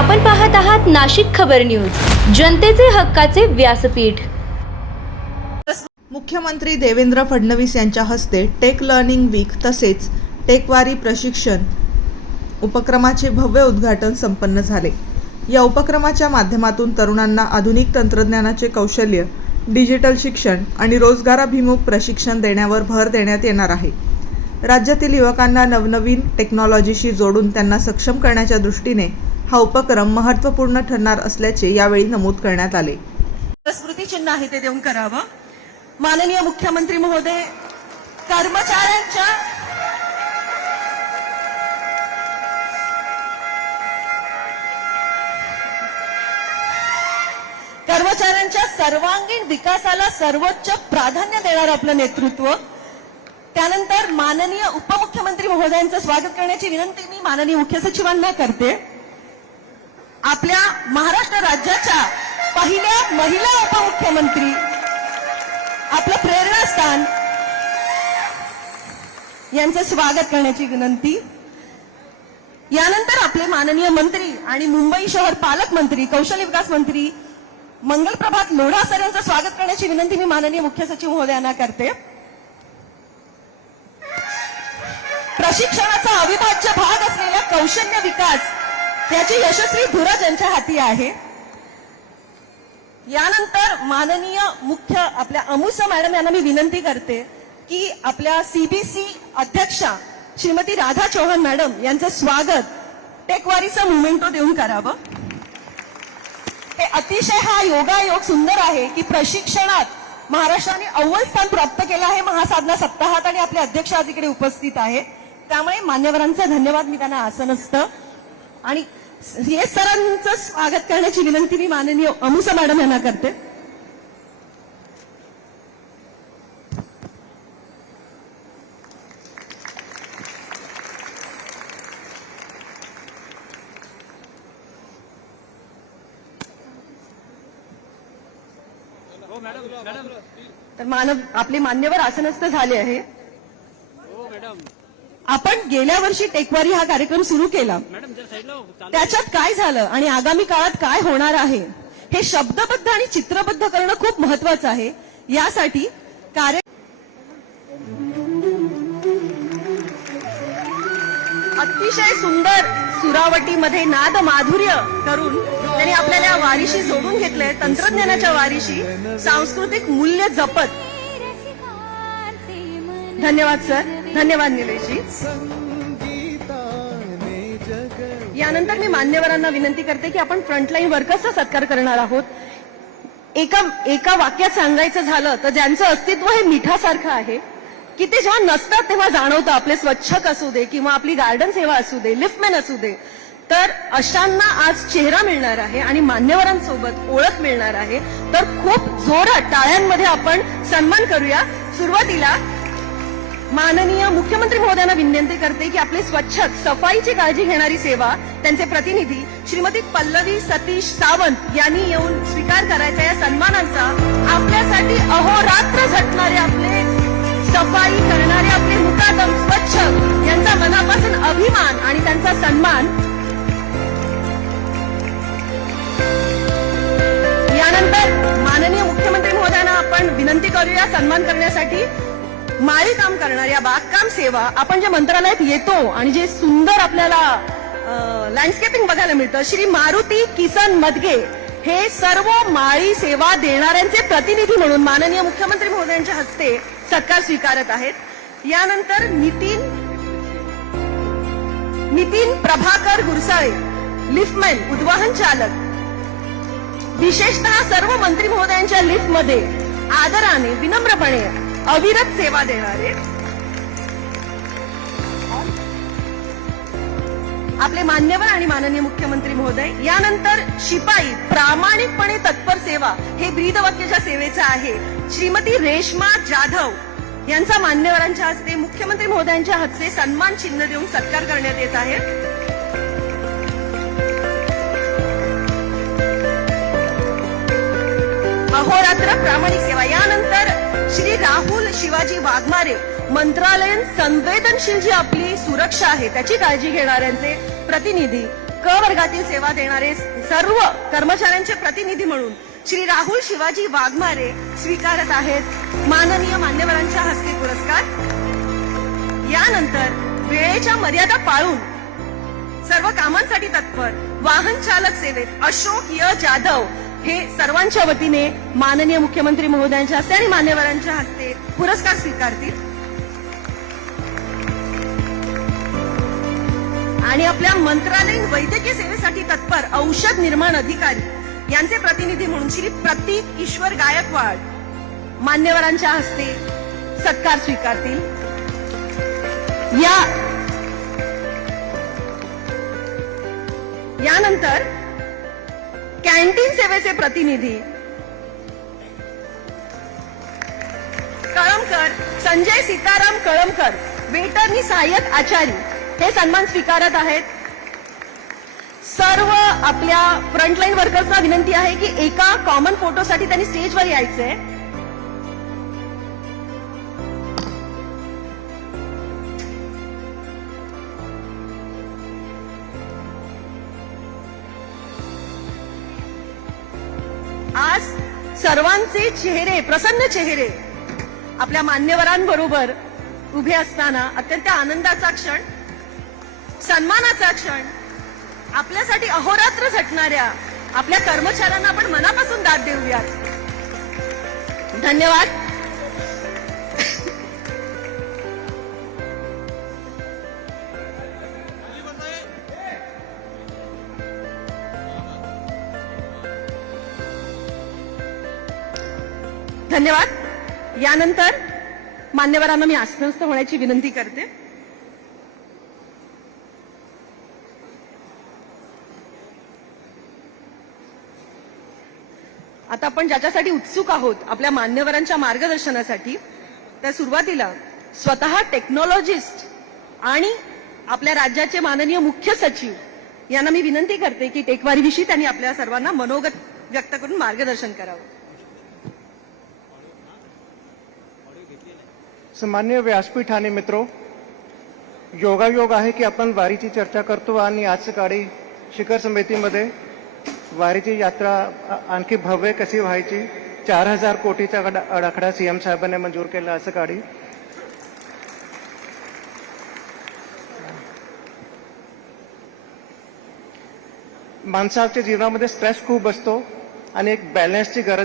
आपण पाहत आहात नाशिक खबर न्यूज, जनतेचे हक्काचे व्यासपीठ। मुख्यमंत्री देवेंद्र फडणवीस यांच्या हस्ते टेक लर्निंग वीक तसेच टेकवारी प्रशिक्षण उपक्रमाचे भव्य उद्घाटन संपन्न झाले। या उपक्रमाच्या माध्यमातून तरुणांना आधुनिक तंत्रज्ञानाचे कौशल्य, डिजिटल शिक्षण आणि रोजगाराभिमुख प्रशिक्षण देण्यावर भर देण्यात येणार आहे। राज्यातील युवकांना नवनवीन टेक्नॉलॉजीशी जोडून त्यांना सक्षम करण्याच्या दृष्टीने हा उपक्रम महत्त्वपूर्ण ठरणार असल्याचे यावेळी नमूद करण्यात आले। स्मृती चिन्ह आहे ते देऊन करावं। माननीय मुख्यमंत्री महोदय, कर्मचाऱ्यांच्या सर्वांगीण विकासाला सर्वोच्च प्राधान्य देणारं आपलं नेतृत्व। त्यानंतर माननीय उपमुख्यमंत्री महोदयांचं स्वागत करण्याची विनंती मी माननीय मुख्य सचिवांना करते। आपल्या महाराष्ट्र राज्याच्या पहिल्या महिला उपमुख्यमंत्री, आपलं प्रेरणास्थान, यांचं स्वागत करण्याची विनंती। यानंतर आपले माननीय मंत्री आणि मुंबई शहर पालकमंत्री, कौशल्य विकास मंत्री मंगल प्रभात लोढा सर यांचं स्वागत करण्याची विनंती मी माननीय मुख्य सचिव महोदयांना करते। प्रशिक्षणाचा अविभाज्य भाग असलेला कौशल्य विकास याची यशस्वी धुरा यांच्या हाती आहे। यानंतर माननीय मुख्य आपल्या अमुसा मॅडम यांना मी विनंती करते की आपल्या सीबीसी अध्यक्षा श्रीमती राधा चौहान मॅडम यांचं स्वागत टेकवारीचा मुमेंटो देऊन करावं। हे अतिशय हा योगायोग सुंदर आहे की प्रशिक्षणात महाराष्ट्राने अव्वल स्थान प्राप्त केलं आहे महासाधना सप्ताहात आणि आपले अध्यक्ष आज इकडे उपस्थित आहे। त्यामुळे मान्यवरांचा धन्यवाद मी त्यांना आसनस्थ आणि हे सरांचं स्वागत करण्याची विनंती मी माननीय अमुसा मॅडम यांना करते। तर आपले मान्यवर आसनस्थ झाले आहे। आपण गेल्या वर्षी टेकवारी हा कार्यक्रम सुरू केला, त्याच्यात काय झालं आणि आगामी काळात काय होणार आहे हे शब्दबद्ध आणि चित्रबद्ध करणं खूप महत्वाचं आहे। यासाठी अतिशय सुंदर सुरावटीमध्ये नाद माधुर्य करून त्यांनी आपल्याला वारीशी जोडून घेतलंय, तंत्रज्ञानाच्या वारीशी, सांस्कृतिक मूल्य जपत। धन्यवाद सर, धन्यवाद निलेशजी। यानंतर मी मान्यवरांना विनंती करते की आपण फ्रंटलाईन वर्कर्सचा सत्कार करणार आहोत। एका वाक्यात सांगायचं झालं तर ज्यांचं अस्तित्व हे मिठासारखं आहे की ते जेव्हा नसतात तेव्हा जाणवतं। आपले स्वच्छक असू दे किंवा आपली गार्डन सेवा असू दे, लिफ्टमॅन असू दे, तर अशांना आज चेहरा मिळणार आहे आणि मान्यवरांसोबत ओळख मिळणार आहे। तर खूप जोरात टाळ्यांमध्ये आपण सन्मान करूया। सुरुवातीला माननीय मुख्यमंत्री महोदयांना विनंती करते की आपले स्वच्छक, सफाईची काळजी घेणारी सेवा त्यांचे प्रतिनिधी श्रीमती पल्लवी सतीश सावंत यांनी येऊन स्वीकार करायचा या सन्मानांचा। आपल्यासाठी अहोरात्र झटणारे, आपले सफाई करणारे आपले मुकादम स्वच्छक यांचा मनापासून अभिमान आणि त्यांचा सन्मान। यानंतर माननीय मुख्यमंत्री महोदयांना आपण विनंती करूया सन्मान करण्यासाठी माळी काम करणाऱ्या बागकाम सेवा, आपण जे मंत्रालयात येतो आणि जे सुंदर आपल्याला लँडस्केपिंग बघायला मिळतं, श्री मारुती किसन मदगे हे सर्व माळी सेवा देणाऱ्यांचे प्रतिनिधी म्हणून माननीय मुख्यमंत्री महोदयांच्या हस्ते सत्कार स्वीकारत आहेत। यानंतर नितीन प्रभाकर गुरसाळे, लिफ्टमॅन, उद्वाहन चालक, विशेषतः सर्व मंत्री महोदयांच्या लिफ्टमध्ये आदराने, विनम्रपणे अविरत सेवा देणारे आपले मान्यवर आणि माननीय मुख्यमंत्री महोदय। यानंतर शिपाई, प्रामाणिकपणे तत्पर सेवा, हे ब्रीदवाक्याच्या सेवेचं आहे, श्रीमती रेश्मा जाधव यांचा मान्यवरांच्या हस्ते मुख्यमंत्री महोदयांच्या हस्ते सन्मान चिन्ह देऊन सत्कार करण्यात येत आहे। अहोरात्र प्रामाणिक सेवा। यानंतर श्री राहुल शिवाजी वाघमारे, मंत्रालयीन संवेदनशील जी आपली सुरक्षा आहे त्याची काळजी घेणाऱ्यांचे प्रतिनिधी क वर्गातील सेवा देणारे सर्व कर्मचाऱ्यांचे प्रतिनिधी म्हणून श्री राहुल शिवाजी वाघमारे स्वीकारत आहेत माननीय मान्यवरांच्या हस्ते पुरस्कार. यानंतर वेळेच्या मर्यादा पाळून सर्व कामांसाठी तत्पर वाहन चालक सेवेत अशोक य जाधव हे सर्वांच्या वतीने माननीय मुख्यमंत्री महोदयांच्या हस्ते आणि मान्यवरांच्या हस्ते पुरस्कार स्वीकारतील. आणि आपल्या मंत्रालयीन वैद्यकीय सेवेसाठी तत्पर औषध निर्माण अधिकारी यांचे प्रतिनिधी म्हणून श्री प्रतीक ईश्वर गायकवाड मान्यवरांच्या हस्ते सत्कार स्वीकारतील. यानंतर कॅन्टीन सेवेचे प्रतिनिधी कळमकर संजय सीताराम कळमकर वेटरनी सहाय्यक आचारी हे सन्मान स्वीकारत आहेत. सर्व आपल्या फ्रंटलाईन वर्कर्सना विनंती आहे की एका कॉमन फोटोसाठी त्यांनी स्टेजवर यायचंय. आज सर्वांचे चेहरे प्रसन्न चेहरे आपल्या मान्यवरांबरोबर उभे असताना अत्यंत आनंदाचा क्षण, सन्मानाचा क्षण, आपल्यासाठी अहोरात्र झटणाऱ्या आपल्या कर्मचाऱ्यांना आपण मनापासून दाद देऊयात. धन्यवाद. धन्यवाद. यानंतर मान्यवरांना मी आसनस्थ होण्याची विनंती करते. आता आपण ज्याच्यासाठी उत्सुक आहोत आपल्या मान्यवरांच्या मार्गदर्शनासाठी, त्या सुरुवातीला स्वतः टेक्नॉलॉजिस्ट आणि आपल्या राज्याचे माननीय मुख्य सचिव यांना मी विनंती करते की टेकवारीविषयी त्यांनी आपल्या सर्वांना मनोगत व्यक्त करून मार्गदर्शन करावं. सन्मान्य व्यासपीठ आणि मित्रो, योगायोग आहे की आपण वारीची चर्चा करतो आणि आज सकाळी शिखर समितीमध्ये वारीची यात्रा आणखी भव्य कशी व्हायची 4000 कोटीचा आराखडा सीएम साहेबांनी मंजूर केला आज सकाळी. माणसाच्या जीवनामध्ये स्ट्रेस खूप असतो आणि एक बॅलन्सची गरज